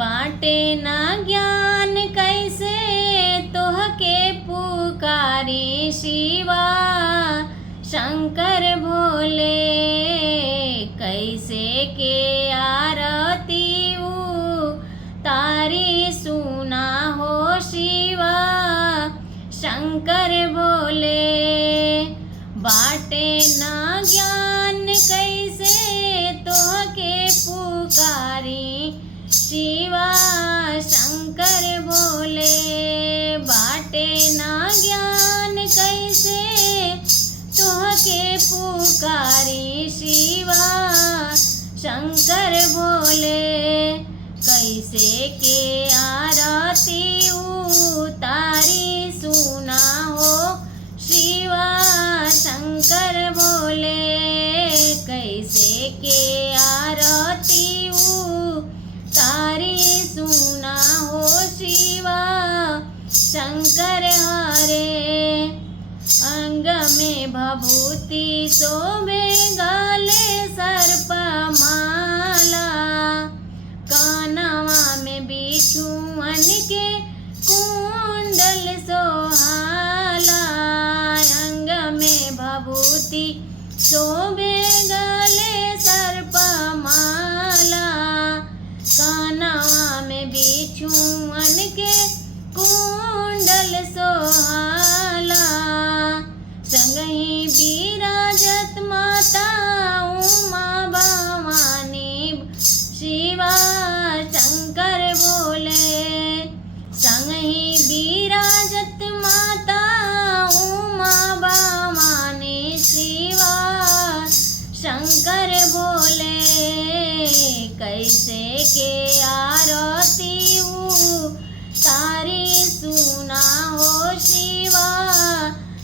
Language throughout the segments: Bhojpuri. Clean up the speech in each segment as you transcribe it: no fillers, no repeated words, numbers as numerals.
बाटे ना ज्ञान कैसे तोहके पुकारी शिवा शंकर भोले। कैसे के आरती तारी सुना हो शिवा शंकर भोले। बाटे ना ज्ञान कैसे तोहके पुकारी शिवा शंकर भोले। बाटे ना ज्ञान कैसे तोहके पुकारी शिवा शंकर भोले। कैसे के आरती तारी सुना हो शिवा शंकर भोले। कैसे के आरती तारी सुना हो शिवा शंकर हरे। अंग में भभूति शोभे गाले सर्प माला। कानवा में बिछुअन के कुंडल सोहाला। अंग में भभूति शोभे गाले सर्प माला। कानवा में बिछुअन के कुंडल सोहाला। संगहि विराजत माता उमा भवानी शिवा शंकर भोले। संगहि विराजत माता उमा भवानी शिवा शंकर भोले। कैसे के आरती तारी सुना हो शिवा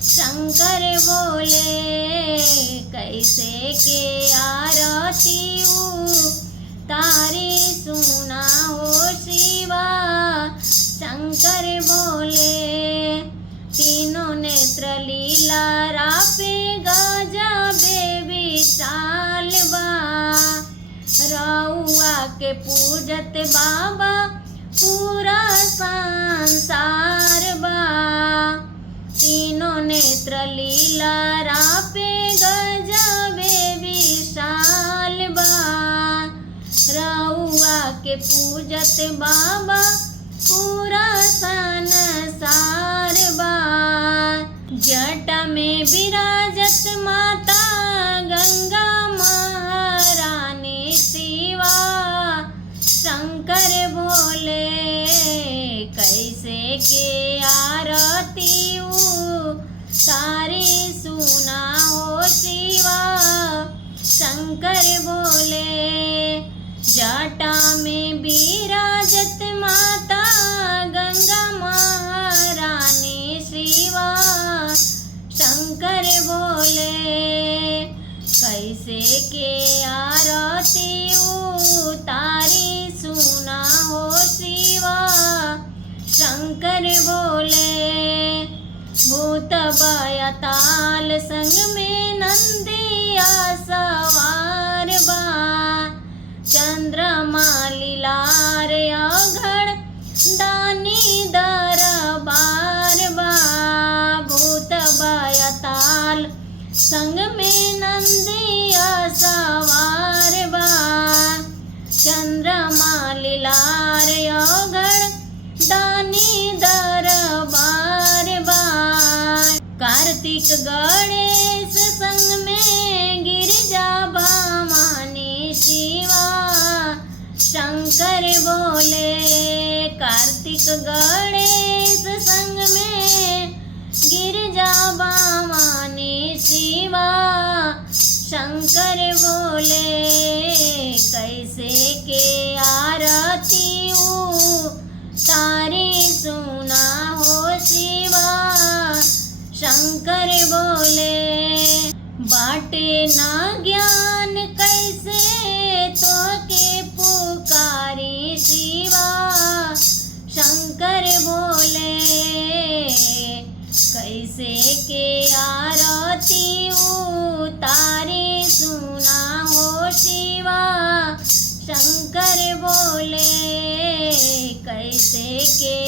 शंकर भोले। कैसे के आरती तारी सुना हो शिवा शंकर भोले। तीनों नेत्र लीला रापे गजबे विशाल बा। रउआ के पूजत बाबा पूरा संसार बा। तीनों नेत्र लीला रापे गजबे विशाल बा। रउआ के पूजत बाबा पूरा संसार बा। जटा में विराजत माता गंगा महारानी शिवा शंकर भोले। कैसे के आरती तारी सुना हो शिवा शंकर भोले। जटा में विराजत माता गंगा महारानी शिवा शंकर भोले। कैसे के आरती तारी सुना हो शिवा शंकर भोले। भूत बयताल संग में नंदिया सवार बा। चंद्रमा लीलार अघड़ दानी दरबार बा। भूत बयताल संग में नंदिया सवार बा। चंद्रमा लीलार अघड़ दानी दरबार बा। कार्तिक गणेश संग में गिरिजा भवानी शिवा शंकर भोले। कार्तिक गणेश संग में गिरिजा भवानी शिवा शंकर भोले। कैसे के आरती तारी सुना हो शिवा शंकर भोले। बाटे ना ज्ञान कैसे तोहके पुकारी शिवा शंकर भोले। कैसे के आरती तारी सुना हो शिवा शंकर भोले। से के